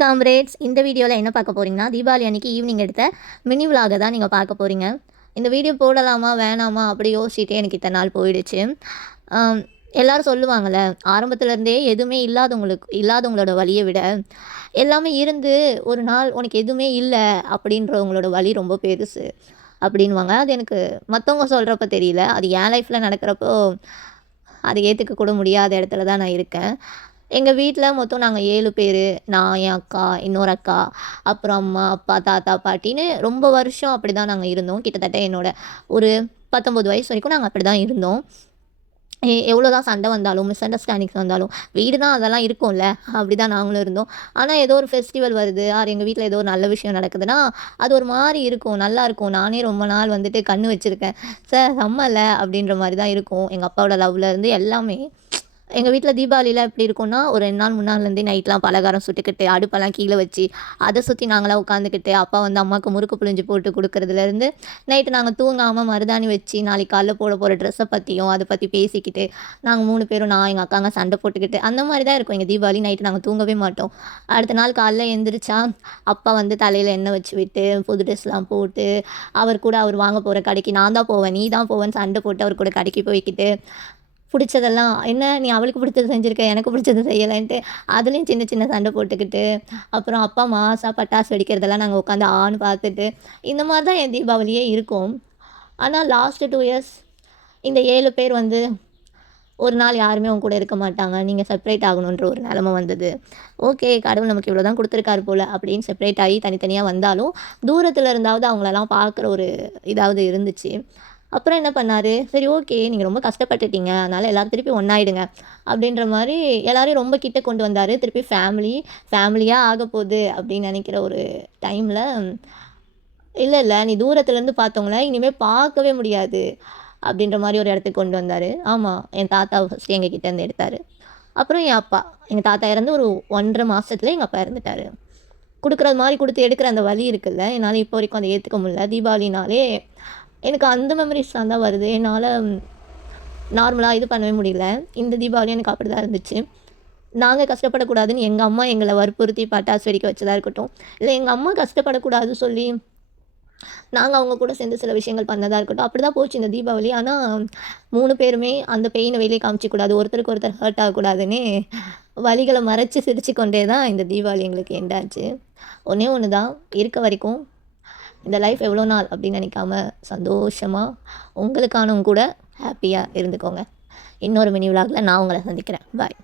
Comrades, இந்த வீடியோவில் என்ன பார்க்க போறீங்கன்னா, தீபாவளி அன்னைக்கு ஈவினிங் எடுத்த மினி விலாக தான் நீங்க பார்க்க போறீங்க. இந்த வீடியோ போடலாமா, வேணாமா அப்படி யோசிச்சுட்டே எனக்கு இத்தனை நாள் போயிடுச்சு. அம் எல்லாரும் சொல்லுவாங்கல்ல, ஆரம்பத்துல இருந்தே எதுவுமே இல்லாதவங்களோட வலிய விட, எல்லாமே இருந்து ஒரு நாள் உனக்கு எதுவுமே இல்ல அப்படின்றவங்களோட வலி ரொம்ப பெருசு அப்படின்னுவாங்க. அது எனக்கு மத்தவங்க சொல்றப்ப தெரியல. அது என் லைஃப்ல நடக்கிறப்போ, அத ஏத்துக்க கூட முடியாத இடத்துல தான் நான் இருக்கேன். எங்க வீட்ல மொத்தம் நாங்க 7 பேரு. நான், என் அக்கா, இன்னொரு அக்கா, அப்புறம் அம்மா, அப்பா, தாத்தா, பாட்டின்னு ரொம்ப வருஷம் அப்படிதான் நாங்க இருந்தோம். கிட்டத்தட்ட என்னோட ஒரு 19 வயசு வரைக்கும் நாங்க அப்படிதான் இருந்தோம். எவ்வளோதான் சண்டை வந்தாலும், மிஸ் அண்டர்ஸ்டாண்டிங்ஸ் வந்தாலும், வீடு தான் அதெல்லாம் இருக்கும்ல. அப்படிதான் நாங்களும் இருந்தோம். ஆனா ஏதோ ஒரு ஃபெஸ்டிவல் வருது, ஆர் எங்க வீட்ல ஏதோ ஒரு நல்ல விஷயம் நடக்குதுன்னா, அது ஒரு மாரி இருக்கும். நல்லாருக்கும். நானே ரொம்ப நாள் வந்துட்டு கண்ணு வச்சிருக்கேன். செம்மல அப்படின்ற மாரி தான் இருக்கும். எங்க அப்பாவோட லவ்ல இருந்து எல்லாமே. எங்க வீட்ல தீபாவளிலாம் எப்படி இருக்கும்னா, ஒரு 2 நாள் முன்னாடிலேருந்தே நைட்லாம் பலகாரம் சுட்டுக்கிட்டு, அடுப்பெல்லாம் கீழ வச்சு, அத சுத்தி நாங்கலாம் உட்காந்துக்கிட்டு, அப்பா வந்து அம்மாவுக்கு முறுக்கு புழிஞ்சு போட்டு குடுக்குறதுலேருந்து, நைட்டு நாங்க தூங்காம மருதாணி வச்சு, நாளைக்கு காலைல போட போற ட்ரெஸ்ஸ பத்தியும், அத பத்தி பேசிக்கிட்டு, நாங்க 3 பேரும் நான், எங்க அக்காங்க சண்டை போட்டுக்கிட்டு, அந்த மாரி தான் இருக்கும் எங்க தீபாவளி. நைட்டு நாங்க தூங்கவே மாட்டோம். அடுத்த நாள் காலைல எந்திரிச்சா, அப்பா வந்து தலையில எண்ணெய் வச்சு விட்டு, புது ட்ரெஸ்லாம் போட்டு, அவர் வாங்க போற கடைக்கு நான் தான் போவேன், நீ தான் போவேன்னு சண்டை போட்டு, அவர் கூட கடைக்கு போய்க்கிட்டு புடிச்சதெல்லாம், "என்ன நீ அவளுக்கு பிடிச்சது செஞ்சிருக்க, எனக்கு பிடிச்சது செய்யலன்ட்டு" அதுலயும் சின்ன சின்ன சண்டை போட்டுக்கிட்டு, அப்புறம் அப்பா மாசா பட்டாசு வெடிக்கிறதெல்லாம் நாங்க உட்காந்து ஆன்னு பார்த்துட்டு, இந்த மாரி தான் என் தீபாவளியே இருக்கும். ஆனா லாஸ்ட் 2 இயர்ஸ் இந்த 7 பேர் வந்து ஒரு நாள் யாருமே உன் கூட இருக்க மாட்டாங்க. நீங்க செப்பரேட் ஆகணுன்ற ஒரு நெலைம வந்தது. ஓகே, கடவுள் நமக்கு இவ்வளோ தான் குடுத்துருக்காரு போல அப்படின்னு செப்பரேட் ஆகி தனித்தனியா வந்தாலும், தூரத்துல இருந்தாவது அவங்களலாம் பார்க்குற ஒரு இதாவது இருந்துச்சு. அப்புறம் என்ன பண்ணாரு, சரி ஓகே நீங்க ரொம்ப கஷ்டப்பட்டுட்டீங்க. அதனால எல்லாரும் திருப்பி ஒண்ணாயிடுங்க. அப்படின்ற மாரி எல்லாரையும் ரொம்ப கிட்ட கொண்டு வந்தாரு. திருப்பி ஃபேமிலியா ஆகப்போது அப்படின்னு நெனைக்கிற ஒரு டைம்ல, இல்ல நீ தூரத்துலருந்து பார்த்தவங்கள இனிமே பார்க்கவே முடியாது. அப்படின்ற மாரி ஒரு இடத்துக்கு கொண்டு வந்தாரு. ஆமா, என் தாத்தாவ ஃபர்ஸ்ட்டு எங்க கிட்டேருந்து எடுத்தாரு. அப்புறம் என் அப்பா. எங்க தாத்தா இறந்து ஒரு 1 1/2 மாசத்துல எங்க அப்பா இறந்துட்டாரு. குடுக்குறது மாரி குடுத்து எடுக்கிற அந்த வலி இருக்குல்ல, என்னால இப்போ வரைக்கும் அத ஏத்துக்க முடியல. தீபாவளினாலே எனக்கு அந்த மெமரீஸ்லாம் தான் வருது. என்னால நார்மலா இது பண்ணவே முடியல. இந்த தீபாவளி எனக்கு அப்படிதான் இருந்துச்சு. நாங்க கஷ்டப்படக்கூடாதுன்னு எங்க அம்மா எங்கள வற்புறுத்தி பட்டாசு வெடிக்க வச்சதா இருக்கட்டும், இல்ல எங்க அம்மா கஷ்டப்படக்கூடாது சொல்லி, நாங்க அவங்க கூட சேர்ந்து சில விஷயங்கள் பண்ணதா இருக்கட்டும், அப்படிதான் போச்சு இந்த தீபாவளி. ஆனா 3 பேருமே அந்த பெயின வெளிய காமிச்சுக்கக்கூடாது, ஒருத்தருக்கு ஒருத்தர் ஹர்ட் ஆகக்கூடாதுன்னு வலிகள மறைச்சு சிரிச்சு கொண்டே தான் இந்த தீபாவளி எங்களுக்கு எண்ட் ஆச்சு. ஒண்ணே ஒண்ணு தான், இருக்க வரைக்கும் இந்த லைஃப் எவ்வளோ நாள் அப்படின்னு நினைக்காம சந்தோஷமா, உங்களுக்கானவங்க கூட ஹேப்பியா இருந்துக்கோங்க. இன்னொரு மினி விலாக்ல நான் உங்கள சந்திக்கிறேன். பாய்.